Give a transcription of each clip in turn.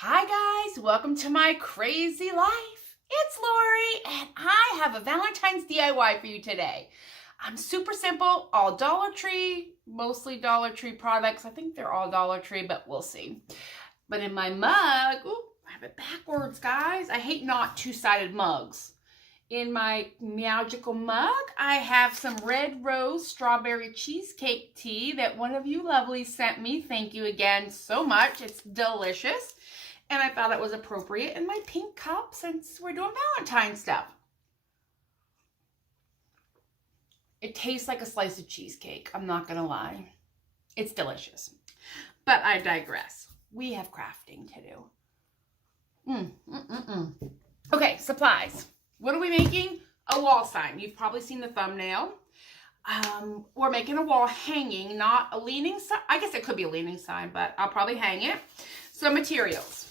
Hi guys, welcome to my crazy life. It's Lori and I have a Valentine's DIY for you today. I'm super simple, all Dollar Tree, mostly Dollar Tree products. I think they're all Dollar Tree, but we'll see. But in my mug, ooh, I have it backwards, guys. I hate not two-sided mugs. In my Meowgical mug, I have some Red Rose Strawberry Cheesecake Tea that one of you lovelies sent me. Thank you again so much. It's delicious. And I thought it was appropriate in my pink cup since we're doing Valentine stuff. It tastes like a slice of cheesecake. I'm not going to lie. It's delicious. But I digress. We have crafting to do. Okay, supplies. What are we making? A wall sign. You've probably seen the thumbnail. We're making a wall hanging, not a leaning sign. I guess it could be a leaning sign, but I'll probably hang it. Some materials.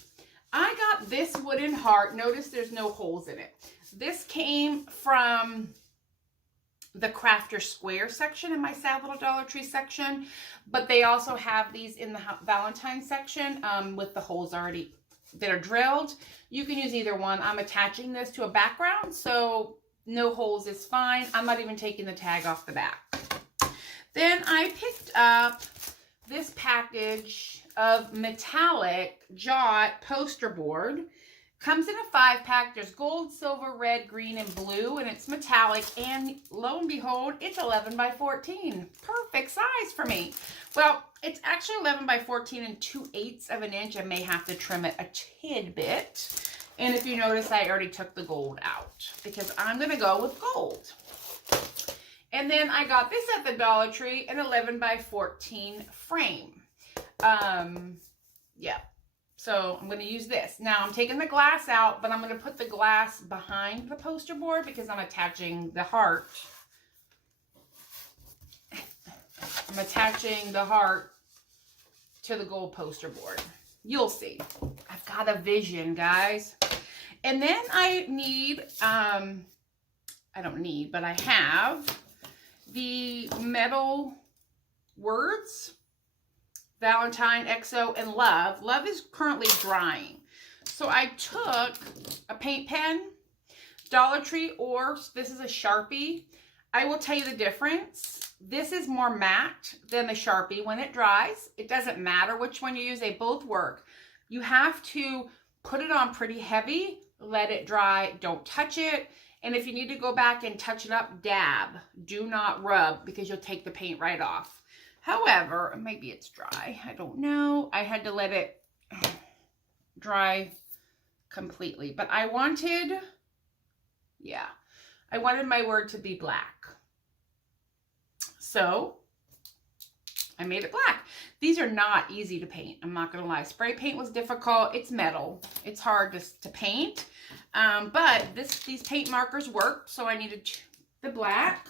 I got this wooden heart. Notice there's no holes in it. This came from the Crafter Square section in my Sad Little Dollar Tree section, but they also have these in the Valentine section with the holes already that are drilled. You can use either one. I'm attaching this to a background, so no holes is fine. I'm not even taking the tag off the back. Then I picked up this package of metallic Jot poster board. Comes in a 5-pack. There's gold, silver, red, green, and blue, and it's metallic. And lo and behold, it's 11 by 14. Perfect size for me. Well, it's actually 11 by 14 and 2/8 of an inch. I may have to trim it a tidbit. And if you notice, I already took the gold out because I'm going to go with gold. And then I got this at the Dollar Tree, an 11 by 14 frame. Yeah. So I'm going to use this. Now I'm taking the glass out, but I'm going to put the glass behind the poster board because I'm attaching the heart. I'm attaching the heart to the gold poster board. You'll see. I've got a vision, guys. And then I need, I don't need, but I have the metal words. Valentine, XO, and Love. Love is currently drying. So I took a paint pen, Dollar Tree, or this is a Sharpie. I will tell you the difference. This is more matte than the Sharpie when it dries. It doesn't matter which one you use. They both work. You have to put it on pretty heavy, let it dry, don't touch it. And if you need to go back and touch it up, dab. Do not rub because you'll take the paint right off. However, maybe it's dry. I don't know. I had to let it dry completely. But I wanted, I wanted my word to be black. So I made it black. These are not easy to paint. I'm not going to lie. Spray paint was difficult. It's metal. It's hard to paint. But these paint markers worked. So I needed the black.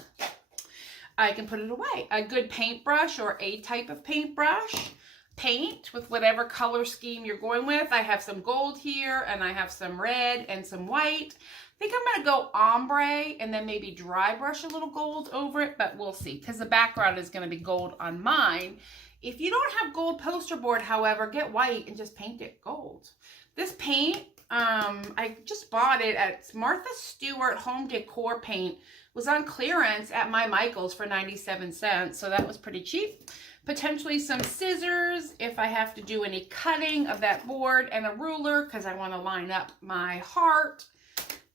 I can put it away. A good paintbrush or a type of paintbrush. Paint with whatever color scheme you're going with. I have some gold here and I have some red and some white. I think I'm going to go ombre and then maybe dry brush a little gold over it, but we'll see because the background is going to be gold on mine. If you don't have gold poster board, however, get white and just paint it gold. This paint, I just bought it at Martha Stewart Home Decor Paint. Was on clearance at my Michael's for 97 cents, so that was pretty cheap. Potentially some scissors if I have to do any cutting of that board, and a ruler because I want to line up my heart,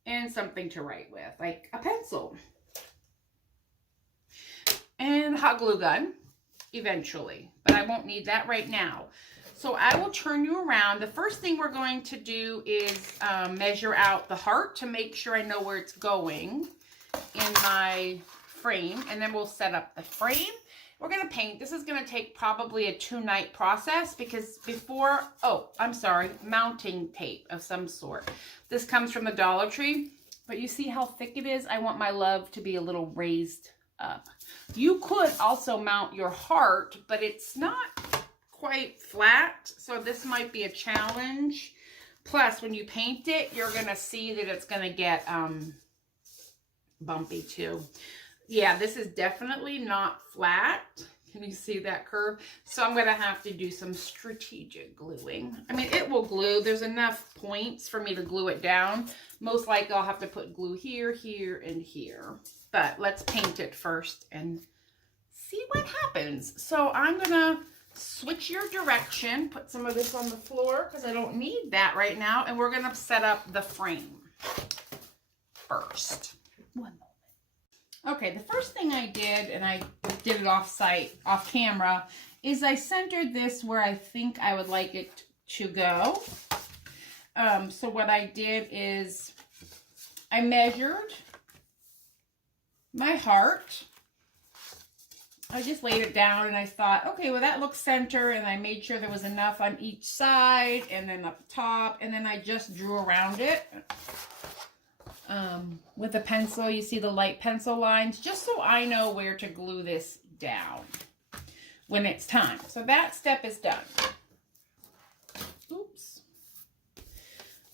and something to write with, like a pencil. And a hot glue gun, eventually, but I won't need that right now. So I will turn you around. The first thing we're going to do is measure out the heart to make sure I know where it's going in my frame, and then we'll set up the frame. We're going to paint. This is going to take probably a 2-night process because before, mounting tape of some sort. This comes from the Dollar Tree, but you see how thick it is? I want my love to be a little raised up. You could also mount your heart, but it's not quite flat, so this might be a challenge. Plus, when you paint it, you're going to see that it's going to get bumpy too. Yeah, this is definitely not flat. Can you see that curve? So I'm going to have to do some strategic gluing. I mean, it will glue. There's enough points for me to glue it down. Most likely I'll have to put glue here, here, and here. But let's paint it first and see what happens. So I'm going to switch your direction, put some of this on the floor because I don't need that right now. And we're going to set up the frame first. One moment. Okay, the first thing I did, and I did it off camera, is I centered this where I think I would like it to go. So what I did is I measured my heart. I just laid it down and I thought, okay, well that looks center, and I made sure there was enough on each side and then up top, and then I just drew around it. With a pencil, you see the light pencil lines, just so I know where to glue this down when it's time. So that step is done. Oops.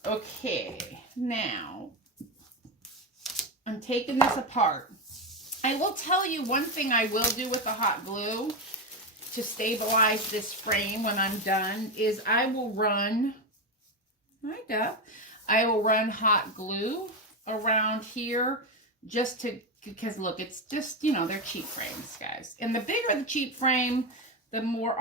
Okay, now I'm taking this apart. I will tell you one thing I will do with the hot glue to stabilize this frame when I'm done is I will run, I will run hot glue around here just to, because look, it's just, you know, they're cheap frames, guys. And the bigger the cheap frame, the more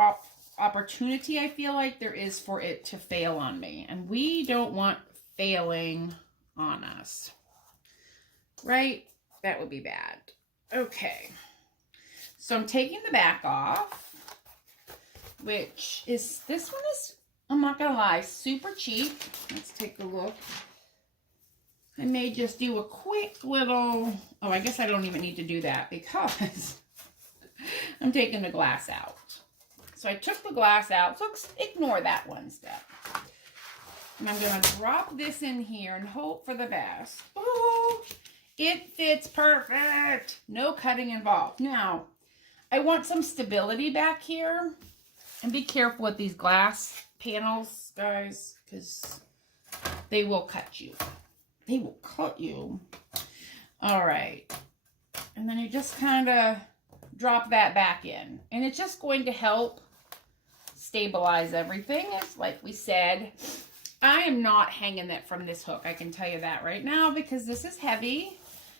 opportunity I feel like there is for it to fail on me. And we don't want failing on us, right? That would be bad. Okay. So I'm taking the back off, which is, this one is, I'm not gonna lie, super cheap. Let's take a look. I may just do a quick little, oh, I guess I don't even need to do that because I'm taking the glass out. So I took the glass out, so ignore that one step. And I'm going to drop this in here and hope for the best. Oh, it fits perfect. No cutting involved. Now, I want some stability back here. And be careful with these glass panels, guys, because they will cut you. They will cut you. All right. And then you just kind of drop that back in. And it's just going to help stabilize everything. It's like we said. I am not hanging it from this hook. I can tell you that right now because this is heavy.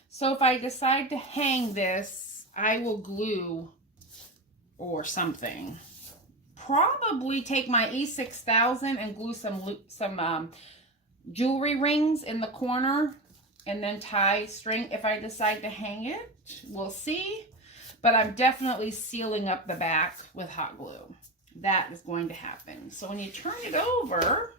So if I decide to hang this, I will glue or something. Probably take my E6000 and glue some jewelry rings in the corner and then tie string if I decide to hang it. We'll see. But I'm definitely sealing up the back with hot glue. That is going to happen. So when you turn it over,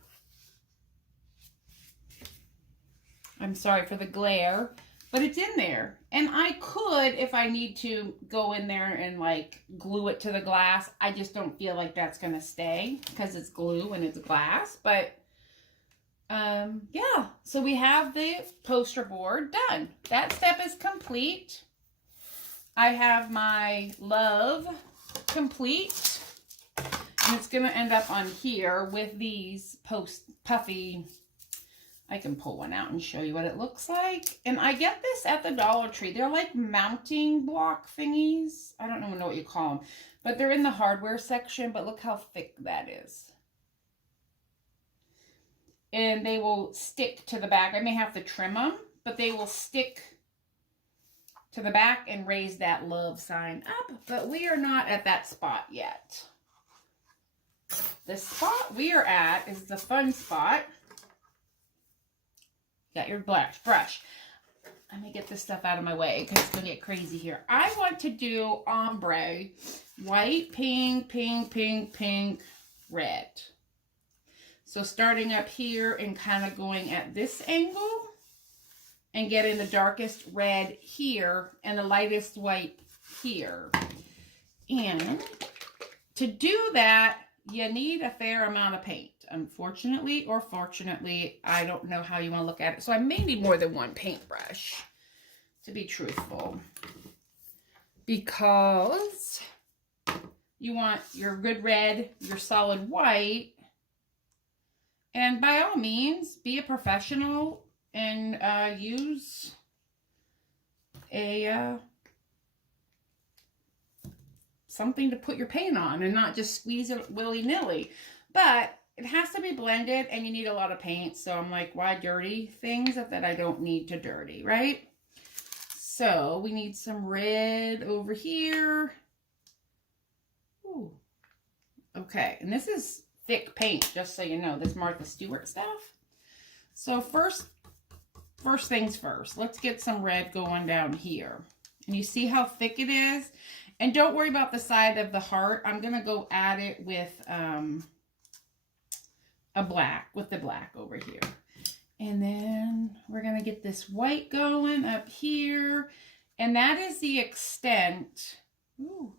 I'm sorry for the glare, but it's in there. And I could, if I need to, go in there and like glue it to the glass. I just don't feel like that's going to stay because it's glue and it's glass. But yeah, so we have the poster board done. That step is complete. I have my love complete. And it's going to end up on here with these puffy. I can pull one out and show you what it looks like. And I get this at the Dollar Tree. They're like mounting block thingies. I don't even know what you call them. But they're in the hardware section. But look how thick that is. And they will stick to the back. I may have to trim them, but they will stick to the back and raise that love sign up. But we are not at that spot yet. The spot we are at is the fun spot. Got your brush. Let me get this stuff out of my way because it's going to get crazy here. I want to do ombre. White, pink, pink, pink, pink, red. So starting up here and kind of going at this angle and getting the darkest red here and the lightest white here. And to do that, you need a fair amount of paint. Unfortunately or fortunately, I don't know how you want to look at it. So I may need more than one paintbrush, to be truthful. Because you want your good red, your solid white. And by all means, be a professional and use something to put your paint on and not just squeeze it willy-nilly. But it has to be blended and you need a lot of paint. So I'm like, why dirty things that I don't need to dirty, right? So we need some red over here. Ooh. Okay, and this is thick paint, just so you know, this Martha Stewart stuff. So first things first, let's get some red going down here. And you see how thick it is? And don't worry about the side of the heart. I'm gonna go at it with the black over here. And then we're gonna get this white going up here. And that is the extent. Ooh.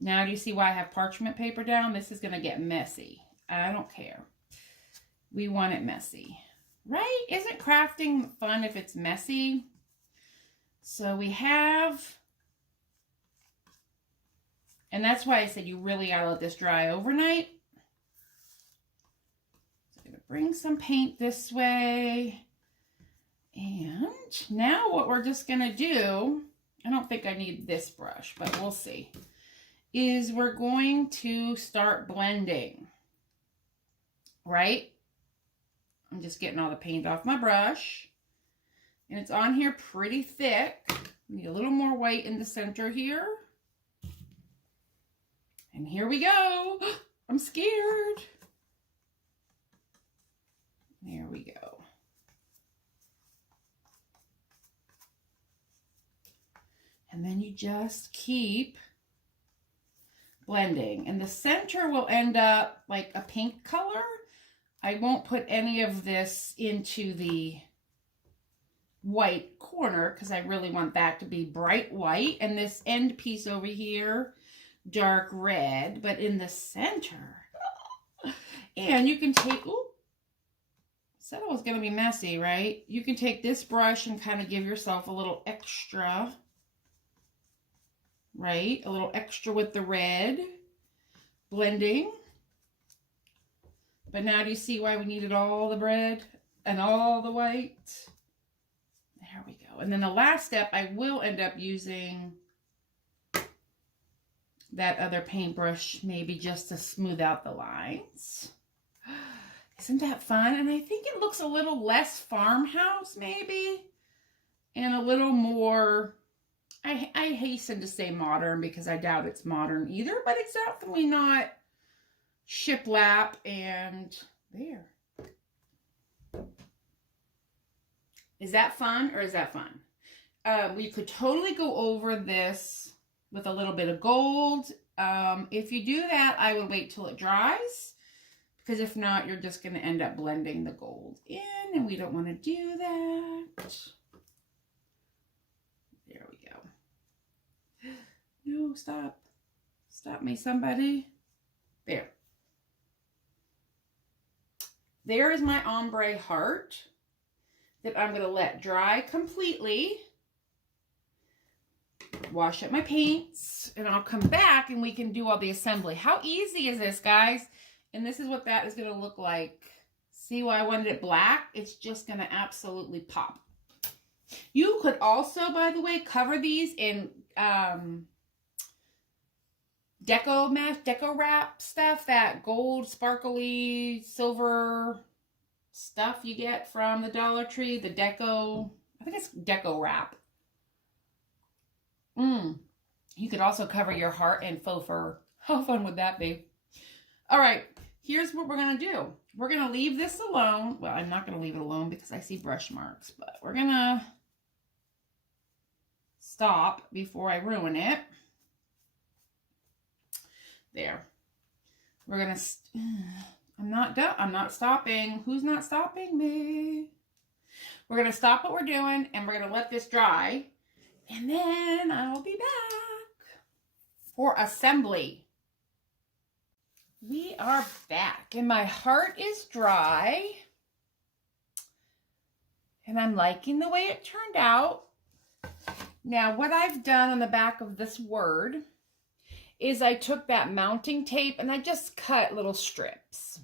Now do you see why I have parchment paper down? This is gonna get messy. I don't care. We want it messy, right? Isn't crafting fun if it's messy? So we have, and that's why I said you really gotta let this dry overnight. So I'm gonna bring some paint this way. And now what we're just gonna do, I don't think I need this brush, but we'll see, is we're going to start blending, right? I'm just getting all the paint off my brush. And it's on here pretty thick. Need a little more white in the center here. And here we go. I'm scared. There we go. And then you just keep blending. And the center will end up like a pink color. I won't put any of this into the white corner because I really want that to be bright white. And this end piece over here, dark red, but in the center. And you can take, ooh, said it was going to be messy, right? You can take this brush and kind of give yourself a little extra, right? A little extra with the red blending. But now do you see why we needed all the red and all the white? There we go. And then the last step, I will end up using that other paintbrush maybe just to smooth out the lines. Isn't that fun? And I think it looks a little less farmhouse maybe, and a little more, I hasten to say modern because I doubt it's modern either, but it's definitely not shiplap. And there. Is that fun or is that fun? We could totally go over this with a little bit of gold. If you do that, I would wait till it dries, because if not, you're just going to end up blending the gold in, and we don't want to do that. There we go. No, stop. Stop me, somebody. There. There is my ombre heart that I'm going to let dry completely. Wash up my paints, and I'll come back and we can do all the assembly. How easy is this, guys? And this is what that is going to look like. See why I wanted it black? It's just going to absolutely pop. You could also, by the way, cover these in deco wrap stuff, that gold, sparkly, silver stuff you get from the Dollar Tree, the deco, I think it's deco wrap. You could also cover your heart in faux fur. How fun would that be? All right, here's what we're going to do. We're going to leave this alone. Well, I'm not going to leave it alone because I see brush marks, but we're going to stop before I ruin it. There. We're going to, I'm not done. I'm not stopping. Who's not stopping me? We're going to stop what we're doing, and we're going to let this dry, and then I'll be back for assembly. We are back, and my heart is dry, and I'm liking the way it turned out. Now, what I've done on the back of this word is I took that mounting tape and I just cut little strips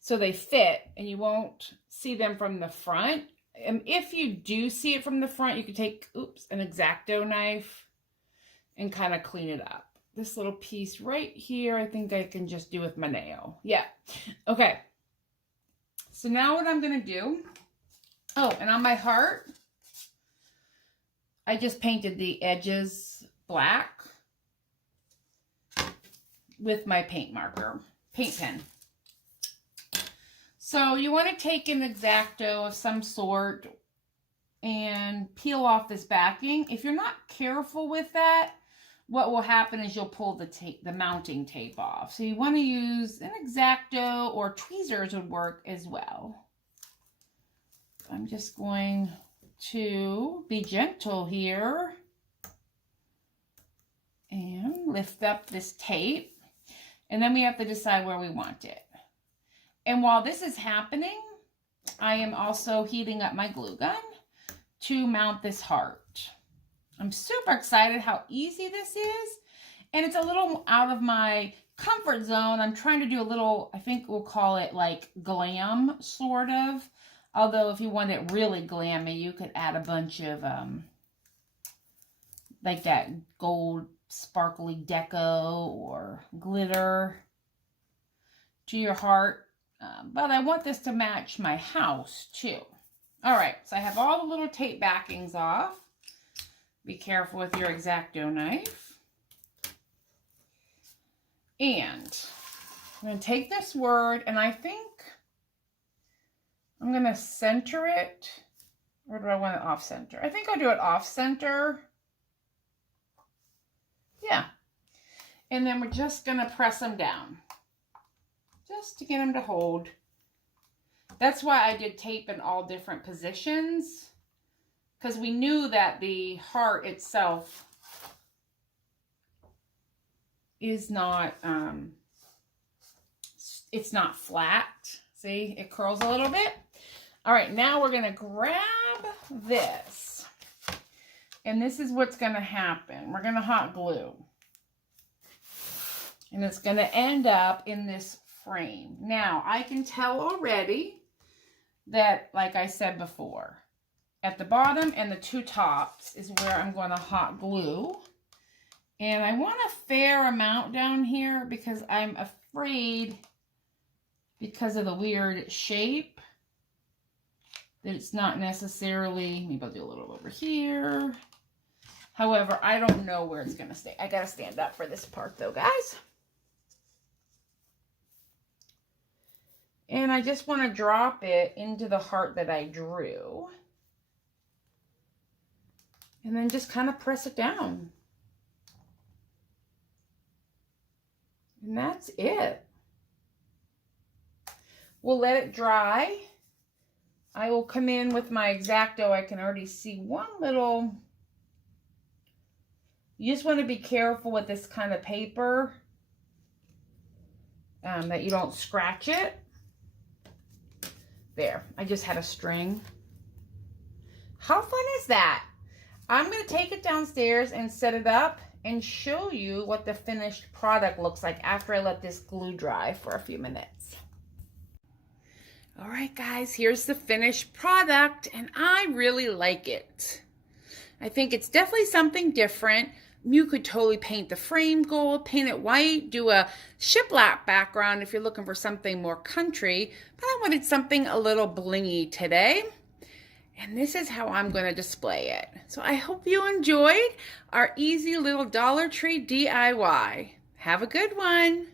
so they fit and you won't see them from the front. And if you do see it from the front, you can take, an X-Acto knife, and kind of clean it up. This little piece right here, I think I can just do with my nail. Yeah. Okay. So now what I'm going to do, oh, and on my heart, I just painted the edges black with my paint pen. So you want to take an X-Acto of some sort and peel off this backing. If you're not careful with that, what will happen is you'll pull the mounting tape off. So you want to use an X-Acto, or tweezers would work as well. I'm just going to be gentle here and lift up this tape. And then we have to decide where we want it. And while this is happening, I am also heating up my glue gun to mount this heart. I'm super excited how easy this is. And it's a little out of my comfort zone. I'm trying to do a little, I think we'll call it like glam, sort of. Although if you want it really glammy, you could add a bunch of like that gold sparkly deco or glitter to your heart. But I want this to match my house too. All right, so I have all the little tape backings off. Be careful with your X-Acto knife. And I'm going to take this word, and I think I'm going to center it. Or do I want it off center? I think I'll do it off center. Yeah. And then we're just going to press them down. Just to get them to hold. That's why I did tape in all different positions. Because we knew that the heart itself is not, it's not flat. See, it curls a little bit. All right, now we're going to grab this. And this is what's going to happen. We're going to hot glue. And it's going to end up in this frame. Now, I can tell already that, like I said before, at the bottom and the two tops is where I'm going to hot glue. And I want a fair amount down here because I'm afraid, because of the weird shape, that it's not necessarily, maybe I'll do a little over here. However, I don't know where it's going to stay. I got to stand up for this part though, guys. And I just want to drop it into the heart that I drew. And then just kind of press it down. And that's it. We'll let it dry. I will come in with my X-Acto. I can already see one little... You just want to be careful with this kind of paper. That you don't scratch it. There. I just had a string. How fun is that? I'm going to take it downstairs and set it up and show you what the finished product looks like after I let this glue dry for a few minutes. All right, guys, here's the finished product, and I really like it. I think it's definitely something different. You could totally paint the frame gold, paint it white, do a shiplap background if you're looking for something more country, but I wanted something a little blingy today. And this is how I'm going to display it. So I hope you enjoyed our easy little Dollar Tree DIY. Have a good one.